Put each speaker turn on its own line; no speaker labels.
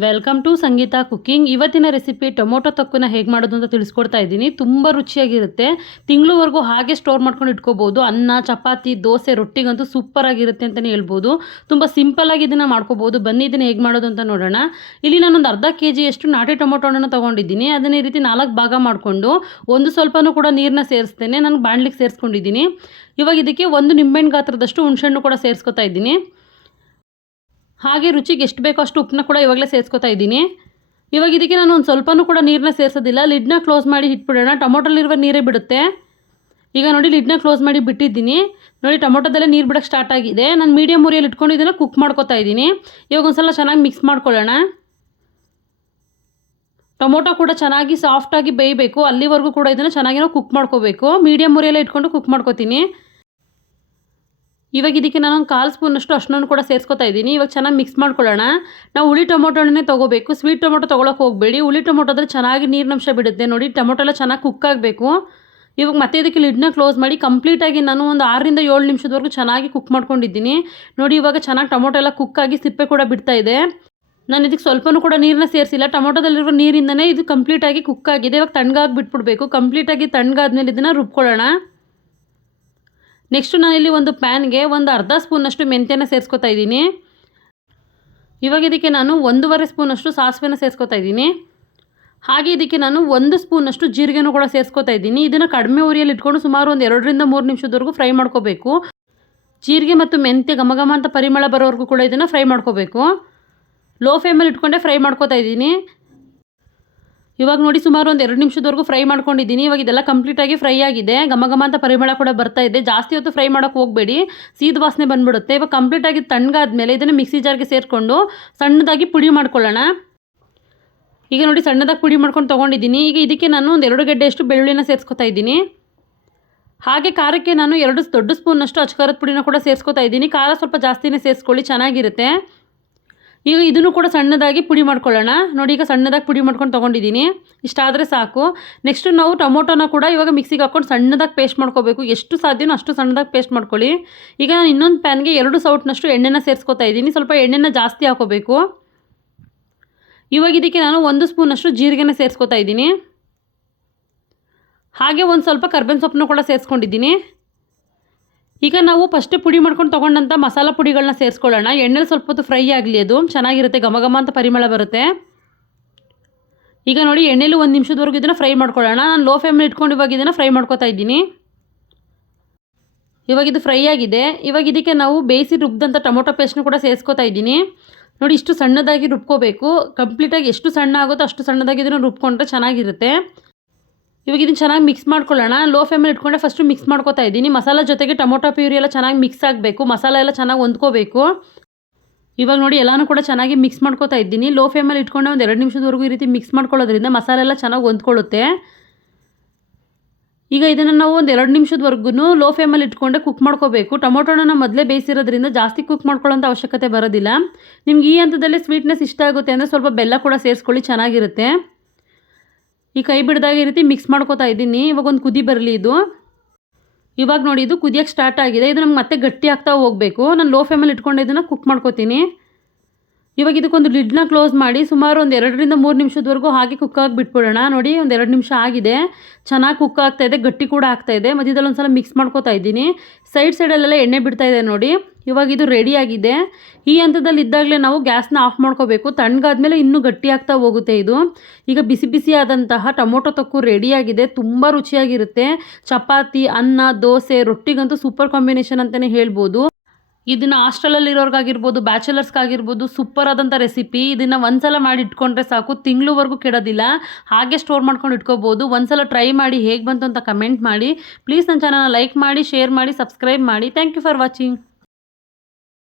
Welcome to Sangeetha cooking ಇವತ್ತಿನ recipe tomato ತಕ್ಕುನ ಹೇಗೆ ಮಾಡೋದು ಅಂತ ತಿಳಿಸ್ಕೊಡ್ತಾ ಇದ್ದೀನಿ. ತುಂಬ ರುಚಿಯಾಗಿರುತ್ತೆ. ತಿಂಗಳವರೆಗೂ ಹಾಗೆ ಸ್ಟೋರ್ ಮಾಡ್ಕೊಂಡು ಇಟ್ಕೋಬೋದು. ಅನ್ನ, ಚಪಾತಿ, ದೋಸೆ, ರೊಟ್ಟಿಗಂತೂ ಸೂಪರ್ ಆಗಿರುತ್ತೆ ಅಂತಲೇ ಹೇಳ್ಬೋದು. ತುಂಬ ಸಿಂಪಲ್ಲಾಗಿ ಇದನ್ನು ಮಾಡ್ಕೋಬೋದು. ಬನ್ನಿ ಇದನ್ನು ಹೇಗೆ ಮಾಡೋದು ಅಂತ ನೋಡೋಣ. ಇಲ್ಲಿ ನಾನೊಂದು ಅರ್ಧ ಕೆ ಜಿಯಷ್ಟು ನಾಟಿ ಟೊಮೊಟೊ ಹಣ್ಣನ್ನು ತೊಗೊಂಡಿದ್ದೀನಿ. ಅದನ್ನ ಈ ರೀತಿ ನಾಲ್ಕು ಭಾಗ ಮಾಡಿಕೊಂಡು ಒಂದು ಸ್ವಲ್ಪನೂ ಕೂಡ ನೀರನ್ನ ಸೇರಿಸ್ತೇನೆ. ನಾನು ಬಾಣ್ಲಿಗೆ ಸೇರಿಸ್ಕೊಂಡಿದ್ದೀನಿ. ಇವಾಗ ಇದಕ್ಕೆ ಒಂದು ನಿಂಬೆಹಣ್ಣು ಗಾತ್ರದಷ್ಟು ಹುಣಸೆಹಣ್ಣು ಕೂಡ ಸೇರಿಸ್ಕೊತಾ ಇದ್ದೀನಿ. ಹಾಗೆ ರುಚಿಗೆ ಎಷ್ಟು ಬೇಕೋ ಅಷ್ಟು ಉಪ್ಪನ್ನ ಕೂಡ ಇವಾಗಲೇ ಸೇರಿಸ್ಕೊತಾ ಇದ್ದೀನಿ. ಇವಾಗ ಇದಕ್ಕೆ ನಾನು ಒಂದು ಸ್ವಲ್ಪನೂ ಕೂಡ ನೀರನ್ನ ಸೇರಿಸೋದಿಲ್ಲ. ಲಿಡ್ನ ಕ್ಲೋಸ್ ಮಾಡಿ ಇಟ್ಬಿಡೋಣ ಟೊಮೊಟೊಲಿರುವ ನೀರೇ ಬಿಡುತ್ತೆ. ಈಗ ನೋಡಿ ಲಿಡ್ನ ಕ್ಲೋಸ್ ಮಾಡಿ ಬಿಟ್ಟಿದ್ದೀನಿ. ನೋಡಿ ಟೊಮೊಟೊದಲ್ಲೇ ನೀರು ಬಿಡೋಕ್ಕೆ ಸ್ಟಾರ್ಟ್ ಆಗಿದೆ. ನಾನು ಮೀಡಿಯಮ್ ಉರಿಯಲ್ಲಿ ಇಟ್ಕೊಂಡು ಇದನ್ನು ಕುಕ್ ಮಾಡ್ಕೊತಾ ಇದ್ದೀನಿ. ಇವಾಗ ಒಂದು ಸಲ ಚೆನ್ನಾಗಿ ಮಿಕ್ಸ್ ಮಾಡ್ಕೊಳ್ಳೋಣ. ಟೊಮೊಟೊ ಕೂಡ ಚೆನ್ನಾಗಿ ಸಾಫ್ಟಾಗಿ ಬೇಯಬೇಕು. ಅಲ್ಲಿವರೆಗೂ ಕೂಡ ಇದನ್ನು ಚೆನ್ನಾಗಿ ನಾವು ಕುಕ್ ಮಾಡ್ಕೋಬೇಕು. ಮೀಡಿಯಂ ಉರಿಯಲ್ಲೇ ಇಟ್ಕೊಂಡು ಕುಕ್ ಮಾಡ್ಕೋತೀನಿ. ಇವಾಗ ಇದಕ್ಕೆ ನಾನು ಒಂದು ಕಾಲು ಸ್ಪೂನಷ್ಟು ಅಷ್ಟನ್ನು ಕೂಡ ಸೇರಿಸ್ಕೊತಾ ಇದ್ದೀನಿ. ಇವಾಗ ಚೆನ್ನಾಗಿ ಮಿಕ್ಸ್ ಮಾಡ್ಕೊಳ್ಳೋಣ. ನಾವು ಹುಳಿ ಟೊಮೊಟೊನೇ ತೊಗೋಬೇಕು. ಸ್ವೀಟ್ ಟೊಮೊಟೊ ತೊಗೊಳಕ್ಕೆ ಹೋಗಬೇಡಿ. ಹುಳಿ ಟೊಮೊಟೊದ್ರೆ ಚೆನ್ನಾಗಿ ನೀರಿನಂಶ ಬಿಡುತ್ತೆ. ನೋಡಿ, ಟೊಮೊಟೊ ಎಲ್ಲ ಚೆನ್ನಾಗಿ ಕುಕ್ ಆಗಬೇಕು. ಇವಾಗ ಮತ್ತೆ ಇದಕ್ಕೆ ಲಿಡ್ನ ಕ್ಲೋಸ್ ಮಾಡಿ ಕಂಪ್ಲೀಟಾಗಿ ನಾನು ಒಂದು ಆರರಿಂದ ಏಳು ನಿಮಿಷದವರೆಗೂ ಚೆನ್ನಾಗಿ ಕುಕ್ ಮಾಡ್ಕೊಂಡಿದ್ದೀನಿ. ನೋಡಿ, ಇವಾಗ ಚೆನ್ನಾಗಿ ಟೊಮೊಟೊ ಎಲ್ಲ ಕುಕ್ಕಾಗಿ ಸಿಪ್ಪೆ ಕೂಡ ಬಿಡ್ತಾ ಇದೆ. ನಾನು ಇದಕ್ಕೆ ಸ್ವಲ್ಪನೂ ಕೂಡ ನೀರನ್ನ ಸೇರಿಸಿಲ್ಲ. ಟೊಮೊಟೊದಲ್ಲಿರುವ ನೀರಿಂದನೇ ಇದು ಕಂಪ್ಲೀಟಾಗಿ ಕುಕ್ ಆಗಿದೆ. ಇವಾಗ ತಣ್ಣಗಾಗಿ ಬಿಟ್ಬಿಡ್ಬೇಕು. ಕಂಪ್ಲೀಟಾಗಿ ತಣ್ಣಗಾದ್ಮೇಲೆ ಇದನ್ನು ರುಬ್ಕೊಳ್ಳೋಣ. ನೆಕ್ಸ್ಟು ನಾನಿಲ್ಲಿ ಒಂದು ಪ್ಯಾನ್ಗೆ ಒಂದು ಅರ್ಧ ಸ್ಪೂನಷ್ಟು ಮೆಂತ್ಯನ ಸೇರಿಸ್ಕೊತಾ ಇದ್ದೀನಿ. ಇವಾಗ ಇದಕ್ಕೆ ನಾನು ಒಂದೂವರೆ ಸ್ಪೂನಷ್ಟು ಸಾಸಿವೆನ ಸೇರಿಸ್ಕೊತಾ ಇದ್ದೀನಿ. ಹಾಗೆ ಇದಕ್ಕೆ ನಾನು ಒಂದು ಸ್ಪೂನಷ್ಟು ಜೀರಿಗೆನೂ ಕೂಡ ಸೇರಿಸ್ಕೊತಾ ಇದ್ದೀನಿ. ಇದನ್ನು ಕಡಿಮೆ ಉರಿಯಲ್ಲಿ ಇಟ್ಕೊಂಡು ಸುಮಾರು ಒಂದು ಎರಡರಿಂದ ಮೂರು ನಿಮಿಷದವರೆಗೂ ಫ್ರೈ ಮಾಡ್ಕೋಬೇಕು. ಜೀರಿಗೆ ಮತ್ತು ಮೆಂತ್ಯ ಘಮ ಘಮ ಅಂತ ಪರಿಮಳ ಬರೋವರೆಗೂ ಕೂಡ ಇದನ್ನು ಫ್ರೈ ಮಾಡ್ಕೋಬೇಕು. ಲೋ ಫ್ಲೇಮಲ್ಲಿ ಇಟ್ಕೊಂಡೆ ಫ್ರೈ ಮಾಡ್ಕೋತಾ ಇದ್ದೀನಿ. ಇವಾಗ ನೋಡಿ ಸುಮಾರು ಒಂದು ಎರಡು ನಿಮಿಷದವರೆಗೂ ಫ್ರೈ ಮಾಡ್ಕೊಂಡಿದ್ದೀನಿ. ಇವಾಗ ಇದೆಲ್ಲ ಕಂಪ್ಲೀಟಾಗಿ ಫ್ರೈ ಆಗಿದೆ. ಘಮ ಘಮ ಅಂತ ಪರಿಮಳ ಕೂಡ ಬರ್ತಾ ಇದೆ. ಜಾಸ್ತಿ ಹೊತ್ತು ಫ್ರೈ ಮಾಡೋಕ್ಕೆ ಹೋಗಬೇಡಿ. ಸೀದ ವಾಸನೆ ಬಂದ್ಬಿಡುತ್ತೆ. ಇವಾಗ ಕಂಪ್ಲೀಟಾಗಿ ತಣ್ಣಗಾದ್ಮೇಲೆ ಇದನ್ನು ಮಿಕ್ಸಿ ಜಾರ್ಗೆ ಸೇರಿಕೊಂಡು ಸಣ್ಣದಾಗಿ ಪುಡಿ ಮಾಡ್ಕೊಳ್ಳೋಣ. ಈಗ ನೋಡಿ ಸಣ್ಣದಾಗಿ ಪುಡಿ ಮಾಡ್ಕೊಂಡು ತೊಗೊಂಡಿದ್ದೀನಿ. ಈಗ ಇದಕ್ಕೆ ನಾನು ಒಂದು ಎರಡು ಗಡ್ಡೆಯಷ್ಟು ಬೆಳ್ಳುಳ್ಳಿನ ಸೇರಿಸ್ಕೊತಾ ಇದ್ದೀನಿ. ಹಾಗೆ ಖಾರಕ್ಕೆ ನಾನು ಎರಡು ದೊಡ್ಡ ಸ್ಪೂನಷ್ಟು ಅಚ್ಕಾರದ ಪುಡಿನ ಕೂಡ ಸೇರಿಸ್ಕೊತಾ ಇದ್ದೀನಿ. ಖಾರ ಸ್ವಲ್ಪ ಜಾಸ್ತಿನೇ ಸೇರಿಸ್ಕೊಳ್ಳಿ. ಚೆನ್ನಾಗಿರುತ್ತೆ. ಈಗ ಇದನ್ನು ಕೂಡ ಸಣ್ಣದಾಗಿ ಪುಡಿ ಮಾಡ್ಕೊಳ್ಳೋಣ. ನೋಡಿ, ಈಗ ಸಣ್ಣದಾಗಿ ಪುಡಿ ಮಾಡ್ಕೊಂಡು ತೊಗೊಂಡಿದ್ದೀನಿ. ಇಷ್ಟಾದರೆ ಸಾಕು. ನೆಕ್ಸ್ಟ್ ನಾವು ಟೊಮೊಟೊನ ಕೂಡ ಇವಾಗ ಮಿಕ್ಸಿಗೆ ಹಾಕ್ಕೊಂಡು ಸಣ್ಣದಾಗಿ ಪೇಸ್ಟ್ ಮಾಡ್ಕೋಬೇಕು. ಎಷ್ಟು ಸಾಧ್ಯನೋ ಅಷ್ಟು ಸಣ್ಣದಾಗಿ ಪೇಸ್ಟ್ ಮಾಡ್ಕೊಳ್ಳಿ. ಈಗ ನಾನು ಇನ್ನೊಂದು ಪ್ಯಾನ್ಗೆ ಎರಡು ಸೌಟ್ನಷ್ಟು ಎಣ್ಣೆನ ಸೇರಿಸ್ಕೊತಾ ಇದ್ದೀನಿ. ಸ್ವಲ್ಪ ಎಣ್ಣೆನ ಜಾಸ್ತಿ ಹಾಕೋಬೇಕು. ಇವಾಗ ಇದಕ್ಕೆ ನಾನು ಒಂದು ಸ್ಪೂನಷ್ಟು ಜೀರಿಗೆನ ಸೇರಿಸ್ಕೊತಾ ಇದ್ದೀನಿ. ಹಾಗೆ ಒಂದು ಸ್ವಲ್ಪ ಕರ್ಬೇವಿನ ಸೊಪ್ಪನ್ನು ಕೂಡ ಸೇರಿಸ್ಕೊಂಡಿದ್ದೀನಿ. ಈಗ ನಾವು ಫಸ್ಟ್ ಪುಡಿ ಮಾಡ್ಕೊಂಡು ತೊಗೊಂಡಂಥ ಮಸಾಲ ಪುಡಿಗಳನ್ನ ಸೇರಿಸ್ಕೊಳ್ಳೋಣ. ಎಣ್ಣೆಲಿ ಸ್ವಲ್ಪ ಹೊತ್ತು ಫ್ರೈ ಆಗಲಿ ಅದು. ಚೆನ್ನಾಗಿರುತ್ತೆ. ಘಮ ಘಮ ಅಂತ ಪರಿಮಳ ಬರುತ್ತೆ. ಈಗ ನೋಡಿ, ಎಣ್ಣೆಲಿ ಒಂದು ನಿಮಿಷದವರೆಗೂ ಇದನ್ನು ಫ್ರೈ ಮಾಡ್ಕೊಳ್ಳೋಣ. ನಾನು ಲೋ ಫ್ಲೇಮಲ್ಲಿ ಇಟ್ಕೊಂಡು ಇವಾಗ ಇದನ್ನು ಫ್ರೈ ಮಾಡ್ಕೋತಾ ಇದ್ದೀನಿ. ಇವಾಗ ಇದು ಫ್ರೈ ಆಗಿದೆ. ಇವಾಗ ಇದಕ್ಕೆ ನಾವು ಬೇಯಿಸಿ ರುಬ್ಬಿದಂಥ ಟೊಮೊಟೊ ಪೇಸ್ಟ್ನು ಕೂಡ ಸೇರಿಸ್ಕೋತಾ ಇದ್ದೀನಿ. ನೋಡಿ, ಇಷ್ಟು ಸಣ್ಣದಾಗಿ ರುಬ್ಕೋಬೇಕು. ಕಂಪ್ಲೀಟಾಗಿ ಎಷ್ಟು ಸಣ್ಣ ಆಗುತ್ತೋ ಅಷ್ಟು ಸಣ್ಣದಾಗಿ ಇದನ್ನು ರುಬ್ಕೊಂಡ್ರೆ ಚೆನ್ನಾಗಿರುತ್ತೆ. ಇವಾಗ ಇದನ್ನು ಚೆನ್ನಾಗಿ ಮಿಕ್ಸ್ ಮಾಡ್ಕೊಳ್ಳೋಣ. ಲೋ ಫ್ಲೇಮಲ್ಲಿ ಇಟ್ಕೊಂಡೆ ಫಸ್ಟು ಮಿಕ್ಸ್ ಮಾಡ್ಕೊತಾ ಇದ್ದೀನಿ. ಮಸಾಲ ಜೊತೆಗೆ ಟೊಮೊಟೊ ಪ್ಯೂರಿ ಎಲ್ಲ ಚೆನ್ನಾಗಿ ಮಿಕ್ಸ್ ಆಗಬೇಕು. ಮಸಾಲ ಎಲ್ಲ ಚೆನ್ನಾಗಿ ಹೊಂದ್ಕೋಬೇಕು. ಇವಾಗ ನೋಡಿ ಎಲ್ಲನೂ ಕೂಡ ಚೆನ್ನಾಗಿ ಮಿಕ್ಸ್ ಮಾಡ್ಕೋತಾ ಇದ್ದೀನಿ. ಲೋ ಫ್ಲೇಮಲ್ಲಿ ಇಟ್ಕೊಂಡೆ ಒಂದು ಎರಡು ನಿಮಿಷದವರೆಗೂ ಈ ರೀತಿ ಮಿಕ್ಸ್ ಮಾಡ್ಕೊಳ್ಳೋದ್ರಿಂದ ಮಸಾಲೆ ಎಲ್ಲ ಚೆನ್ನಾಗಿ ಹೊಂದ್ಕೊಳ್ಳುತ್ತೆ. ಈಗ ಇದನ್ನು ನಾವು ಒಂದು ಎರಡು ನಿಮಿಷದವರೆಗೂ ಲೋ ಫ್ಲೇಮಲ್ಲಿ ಇಟ್ಕೊಂಡೆ ಕುಕ್ ಮಾಡ್ಕೋಬೇಕು. ಟೊಮೊಟೊನ ಮೊದಲೇ ಬೇಯಿಸಿರೋದ್ರಿಂದ ಜಾಸ್ತಿ ಕುಕ್ ಮಾಡ್ಕೊಳ್ಳೋಂಥ ಅವಶ್ಯಕತೆ ಬರೋದಿಲ್ಲ. ನಿಮ್ಗೆ ಈ ಹಂತದಲ್ಲಿ ಸ್ವೀಟ್ನೆಸ್ ಇಷ್ಟ ಆಗುತ್ತೆ ಅಂದರೆ ಸ್ವಲ್ಪ ಬೆಲ್ಲ ಕೂಡ ಸೇರಿಸ್ಕೊಳ್ಳಿ, ಚೆನ್ನಾಗಿರುತ್ತೆ. ಈ ಕೈ ಬಿಡ್ದಾಗ ಈ ರೀತಿ ಮಿಕ್ಸ್ ಮಾಡ್ಕೋತಾ ಇದ್ದೀನಿ. ಇವಾಗ ಒಂದು ಕುದಿ ಬರಲಿ ಇದು. ಇವಾಗ ನೋಡಿ, ಇದು ಕುದಿಯೋಕ್ಕೆ ಸ್ಟಾರ್ಟ್ ಆಗಿದೆ. ಇದು ನಮ್ಗೆ ಮತ್ತೆ ಗಟ್ಟಿ ಆಗ್ತಾ ಹೋಗಬೇಕು. ನಾನು ಲೋ ಫ್ಲೇಮಲ್ಲಿ ಇಟ್ಕೊಂಡು ಇದನ್ನು ಕುಕ್ ಮಾಡ್ಕೋತೀನಿ. ಇವಾಗ ಇದಕ್ಕೊಂದು ಲಿಡ್ನ ಕ್ಲೋಸ್ ಮಾಡಿ ಸುಮಾರು ಒಂದು ಎರಡರಿಂದ ಮೂರು ನಿಮಿಷದವರೆಗೂ ಹಾಗೆ ಕುಕ್ ಆಗಿ ಬಿಟ್ಬಿಡೋಣ. ನೋಡಿ, ಒಂದು ಎರಡು ನಿಮಿಷ ಆಗಿದೆ. ಚೆನ್ನಾಗಿ ಕುಕ್ ಆಗ್ತಾಯಿದೆ ಗಟ್ಟಿ ಕೂಡ ಆಗ್ತಾಯಿದೆ ಮಧ್ಯದಲ್ಲಿ ಒಂದು ಸಲ ಮಿಕ್ಸ್ ಮಾಡ್ಕೋತಾ ಇದ್ದೀನಿ. ಸೈಡ್ ಸೈಡಲ್ಲೆಲ್ಲ ಎಣ್ಣೆ ಬಿಡ್ತಾ ಇದೆ ನೋಡಿ. ಇವಾಗ ಇದು ರೆಡಿಯಾಗಿದೆ ಈ ಹಂತದಲ್ಲಿ ಇದ್ದಾಗಲೇ ನಾವು ಗ್ಯಾಸ್ನ ಆಫ್ ಮಾಡ್ಕೋಬೇಕು. ತಣ್ಣಗಾದ್ಮೇಲೆ ಇನ್ನೂ ಗಟ್ಟಿ ಆಗ್ತಾ ಹೋಗುತ್ತೆ ಇದು. ಈಗ ಬಿಸಿ ಬಿಸಿ ಆದಂತಹ ಟೊಮೊಟೊ ತೊಕ್ಕು ರೆಡಿಯಾಗಿದೆ ತುಂಬ ರುಚಿಯಾಗಿರುತ್ತೆ. ಚಪಾತಿ, ಅನ್ನ, ದೋಸೆ ರೊಟ್ಟಿಗಂತೂ ಸೂಪರ್ ಕಾಂಬಿನೇಷನ್ ಅಂತಲೇ ಹೇಳ್ಬೋದು. ಇದನ್ನು ಹಾಸ್ಟೆಲಲ್ಲಿರೋರ್ಗಾಗಿರ್ಬೋದು ಬ್ಯಾಚುಲರ್ಸ್ಗಾಗಿರ್ಬೋದು ಸೂಪರ್ ಆದಂಥ ರೆಸಿಪಿ ಇದನ್ನು ಒಂದ್ಸಲ ಮಾಡಿ ಇಟ್ಕೊಂಡ್ರೆ ಸಾಕು. ತಿಂಗಳವರೆಗೂ ಕೆಡೋದಿಲ್ಲ. ಹಾಗೆ ಸ್ಟೋರ್ ಮಾಡ್ಕೊಂಡು ಇಟ್ಕೋಬೋದು. ಒಂದ್ಸಲ ಟ್ರೈ ಮಾಡಿ ಹೇಗೆ ಬಂತು ಅಂತ ಕಮೆಂಟ್ ಮಾಡಿ. ಪ್ಲೀಸ್ ನನ್ನ ಚಾನಲ್ನ ಲೈಕ್ ಮಾಡಿ ಶೇರ್ ಮಾಡಿ ಸಬ್ಸ್ಕ್ರೈಬ್ ಮಾಡಿ. Thank you for watching